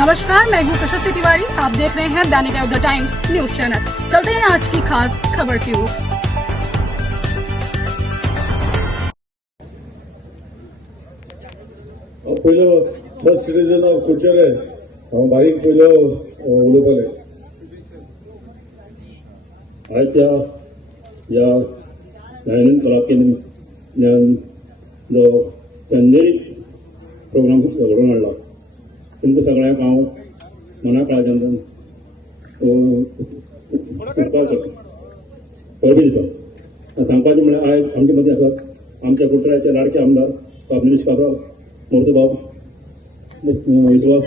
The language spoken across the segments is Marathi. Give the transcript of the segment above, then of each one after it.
नमस्कार, मैं हूँ प्रशस्ति तिवारी। आप देख रहे हैं दैनिक द टाइम्स न्यूज चैनल। चलते हैं आज की खास खबर की ओर। पहिलं फर्स्ट सिटीजन ऑफ कुचर आहे हांव बारीक पहिलो उलोवपाले आयच्या ह्या दयानंद कला केंद्रान जो चंदेरी प्रोग्राम घडोवन हाडला तुमकां सगळ्यांक हांव मना काळजांतल्यान उपकार करता, पळबी दिता। सांगपाचें म्हळ्यार आयज आमचे मदीं आसात आमच्या कुट्राचे लाडके आमदार बाब निश्कासा मोर्तबाब विश्वास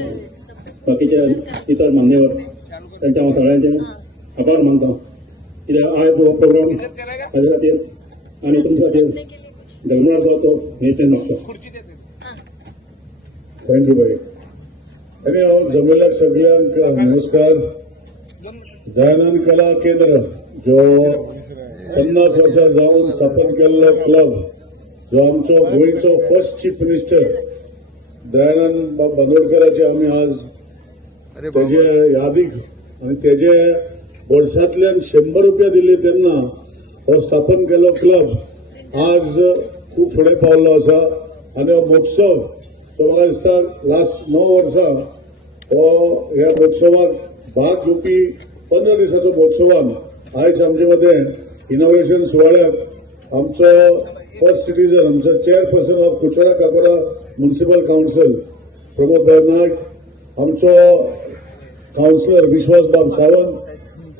बाकीचे इतर मान्यवर त्यांचे हांव सगळ्यांचे आभार मानता कित्याक आयज हो प्रोग्राम हाजे खातीर आनी तुमचे खातीर जगमगाट जावचो हें ते मागता। थँक्यू बाई। आणि हांव जमिल्ल्या सगळ्यांक नमस्कार। दयानंद कला केंद्र जो 50 वर्सां जावन स्थापन केल्लो क्लब, जो आमचो गोंयचो फर्स्ट चीफ मिनिस्टर दयानंद बांदोडकराचे आमी आज तेजे यादीक आनी तेजे वर्सांतल्यान 100 रुपया दिल्ली तेन्ना हो स्थापन केल्लो क्लब आज खूब फुडें पावल्लो आसा। आनी हो महोत्सव तो म्हाका दिसता लास्ट 9 वर्सां हो ह्या महोत्सवाक भाग घेवपी 15 दिसाचो महोत्सवान आयज आमचे मदें इनॉग्रेशन सुवाळ्याक आमचो फर्स्ट सिटीजन, आमचो चेअरपर्सन ऑफ कुचरा काकोरा म्युनिसिपल काउन्सिल प्रमोद नायक, आमचो काउन्सिलर विश्वास बाब सावंत,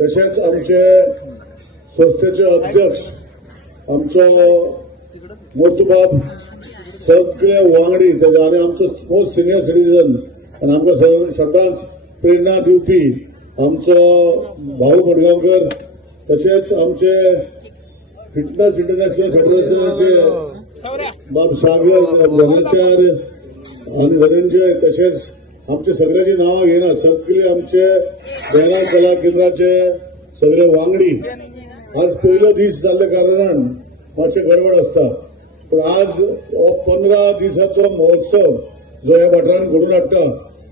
तशेंच आमचे संस्थेचे अध्यक्ष आमचो मोतूबाब, सगळे वांगडी आनी आमचो मोस्ट सिनियर सिटीजन आनी आमकां सदांच प्रेरणा दिवपी आमचो भाऊ मडगांवकर, तशेंच आमचे फिटनेस इंटरनॅशनल फेडरेशनाचे बाब सागर धनंजय आनी धनंजय, तशेंच आमचे सगळ्यांची नांवां घेयना, सगळे आमचे दयानंद कला केंद्राचे सगळे वांगडी। आज पयलो दीस जाल्ल्या कारणान मातशें गडबड आसता, पूण आज हो 15 दिसाचो महोत्सव जो ह्या वाठारांत घडोवन हाडटा,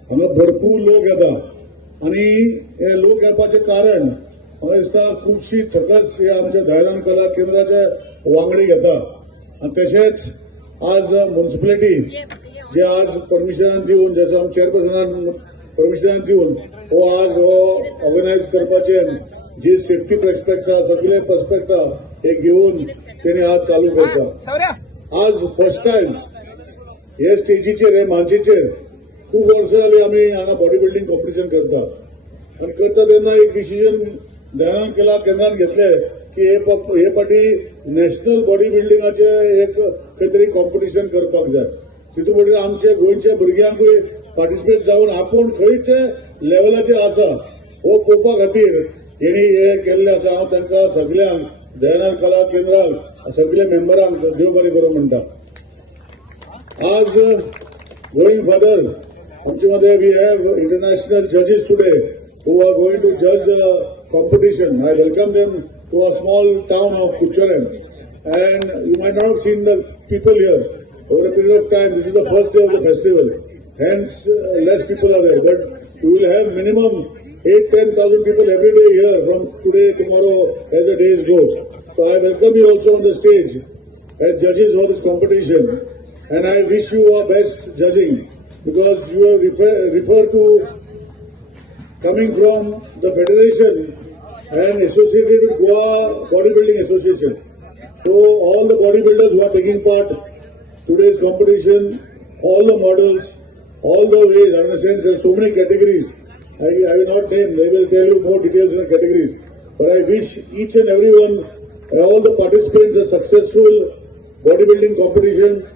हांगा भरपूर लोक येता आनी हे लोक येवपाचें कारण म्हाका दिसता खुबशी थकस हे आमच्या दयानंद कला केंद्राचे वांगडी घेता। आनी तशेंच आज म्युनिसिपालिटी जे आज परमिशनान दिवन, जसो आमच्या चेअरपर्सनान परमिशनान दिवन हो आज हो ऑर्गनायज करपाचें जे सेफ्टी पर्सपेक्ट्स आसा सगळे पर्सपेक्ट हे घेवन तेणे आज चालू करता। आज फर्स्ट टायम हे स्टेजीचेर हे माचयेचेर खूब वर्सां जालीं आमी हांगा बॉडी बिल्डिंग कॉम्पिटिशन करता आनी करता तेन्ना एक डिसिजन दयानंद कला केंद्रान घेतले की हे फाटी नॅशनल बॉडी बिल्डिंगाचे एक खंय तरी कॉम्पिटिशन करपाक जाय। तितून भितर आमचे गोंयच्या भुरग्यांकूय पार्टिसिपेट जावन आपूण खंयचे लेवलाचेर आसा हो पळोवपा खातीर हेणी हे केल्ले आसा। हांव तांकां सगळ्यांक दयानंद कला केंद्राक सगळे मेंबरांक देव बरें करूं म्हणटा। आज गोईंग फर्दर आमचे मध्ये वी हॅव इंटरनॅशनल जजेस today who are going to judge the competition. I welcome them to a small town of Kucharan, and you might not have seen the people here over a period of time. This is the first day of the festival, hence less people are there, but you will have minimum 8-10,000 people every day here from today, tomorrow, as the days go. So I welcome you also on the stage as judges for this competition, and I wish you our best judging because you have referred to coming from the federation and associated with Goa Bodybuilding Association. So all the bodybuilders who are taking part today's competition, all the models, all the ways, in a sense there are so many categories. I will not name, they will tell you more details in the categories. But I wish each and everyone, all the participants a successful bodybuilding competition,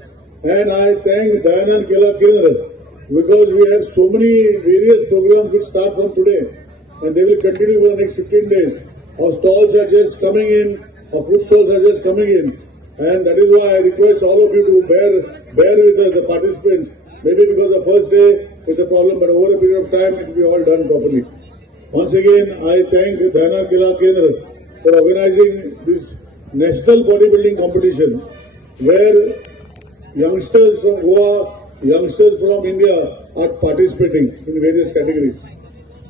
and I thank Dyanan Kela Kendra because we have so many various programs which start from today and they will continue for the next 15 days. Our stalls are just coming in, our food stalls are just coming in, and that is why I request all of you to bear with us, the participants. Maybe because the first day is a problem, but over a period of time it will be all done properly. Once again, I thank Dyanan Kela Kendra for organizing this national bodybuilding competition where youngsters who are youngsters from India are participating in various categories.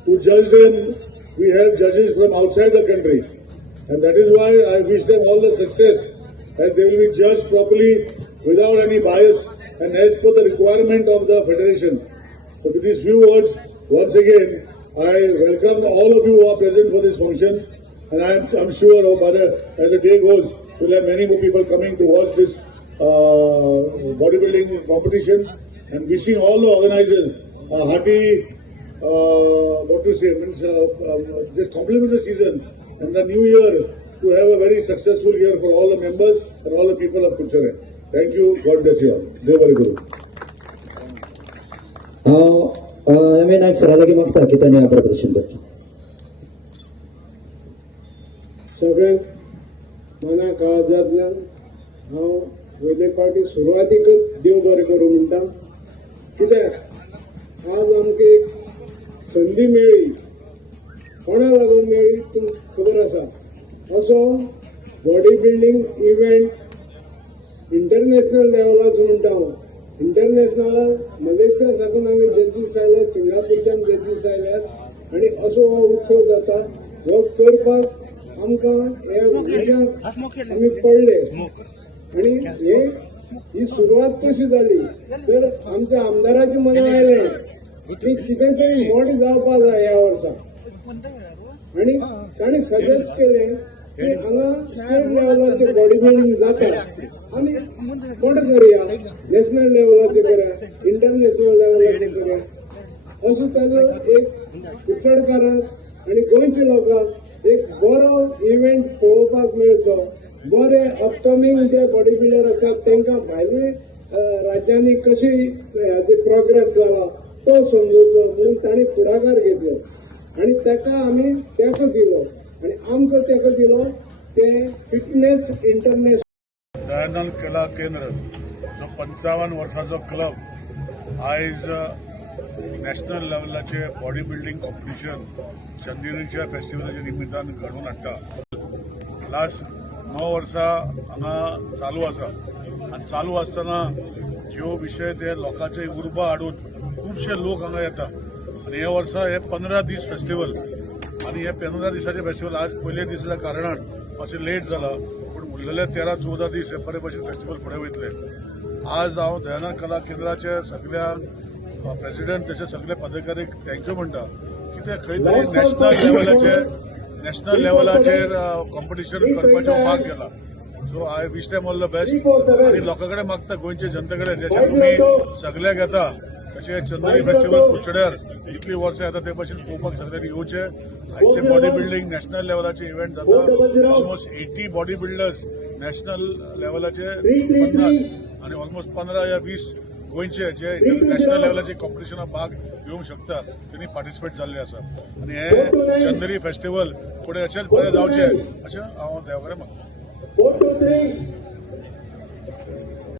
To judge them, we have judges from outside the country, and that is why I wish them all the success, as they will be judged properly without any bias and as per the requirement of the federation. So with these few words, once again, I welcome all of you who are present for this function, and I'm sure as the day goes, we'll have many more people coming to watch this bodybuilding competition, and wishing all the organizers a hearty, just compliment the season and the new year to have a very successful year for all the members and all the people of Kulchare. Thank you. God bless you all. Jai Bari Guru. नायक सरांगे मागता की त्यांनी आपलं प्रदर्शन करतो. सगळ्यांक मना काळजांतल्यान हांव वयले पावटी सुरवातीकच देव बरें करूं म्हणटा. कित्याक आज आमकां एक संदी मेळ्ळी. कोणा लागून मेळ्ळी तुमकां खबर आसा. असो बॉडी बिल्डिंग इव्हेंट इंटरनॅशनल लेवलाचो म्हणटा हांव. इंटरनॅशनल मलेशिया साकून हांगा जजीस आयल्यात, सिंगापूरच्यान जजीस आयल्यात, आनी असो हो उत्सव जाता. हो करपाक आमकां हे विजन आमी पडले. आनी ही सुरवात कशी जाली तर आमच्या आमदाराच्या मनां आयलें की कितें तरी मोठ जावपा जाय ह्या वर्सा. आनी ताणें सजेस्ट केलें की हांगा स्टेट लेवलाचेर बॉडी बिल्डिंग जाता आनी मोठें करुया, नॅशनल लेवलाचेर करुया, इंटरनॅशनल लेवलाचेर करुया. असो ताजो एक कुचडकाराक आनी गोंयच्या लोकांक एक बरो इव्हेंट पळोवपाक मेळचो. बरे अपकमिंग जे बॉडी बिल्डर आसात तांकां भायल्या राज्यांनी कशी हाची प्रोग्रेस जाला तो समजूचो म्हणून ताणें फुडाकार घेतलो आनी ताका आमी तेंको दिलो आनी आमकां तेंको दिलो ते फिटनेस इंटरनॅशनल. दयानंद कला केंद्र जो 55 वर्साचो क्लब आयज नॅशनल लेवलाचे बॉडी बिल्डिंग कॉम्पिटिशन चंदिरीच्या फेस्टिवलाच्या निमित्तान घडोवन हाडटा. लास्ट 9 वर्सां हांगा चालू आसा आनी चालू आसतना ज्यो विशय ते लोकांचे उर्बा हाडून खुबशे लोक हांगा येता. आनी हे वर्सा हे 15 दीस फेस्टिवल आनी हे 15 दिसाचे फेस्टिवल आज पयले दिसल्या कारणान मातशें लेट जाला, पूण उरलेले 13-14 दीस हे बरे भशेन फेस्टिवल फुडें वयतले. आज हांव दयानंद कला केंद्राचे सगळ्यांक प्रेसिडेंट तशें सगळे पदाधिकारीक थँक्यू म्हणटा. कित्याक खंय तरी नॅशनल लेवलाचेर कॉम्पिटिशन करपाचो भाग गेला. So I wish them all the best. आनी लोकां कडेन मागता गोंयचे जनते कडेन जशें तुमी सगळ्याक येता तशें चंदरी फेस्टिवल कुचड्यार इतली वर्सां येता ते भशेन पळोवपाक सगळ्यांनी येवचें. आयचे बॉडी बिल्डिंग नॅशनल लेवलाचे इव्हेंट जाता. ऑलमोस्ट 80 बॉडी बिल्डर्स नॅशनल लेवलाचे 50 आनी ऑलमोस्ट 15 या 20 गोंयचे जे नॅशनल लेवलाचे कॉम्पिटिशनात भाग घेवंक शकता त्यांनी पार्टिसिपेट जाल्ले आसा. आनी हे चंदरी फेस्टिवल फुडें अशेंच बरें जावचें अशें हांव देवा कडेन मागता.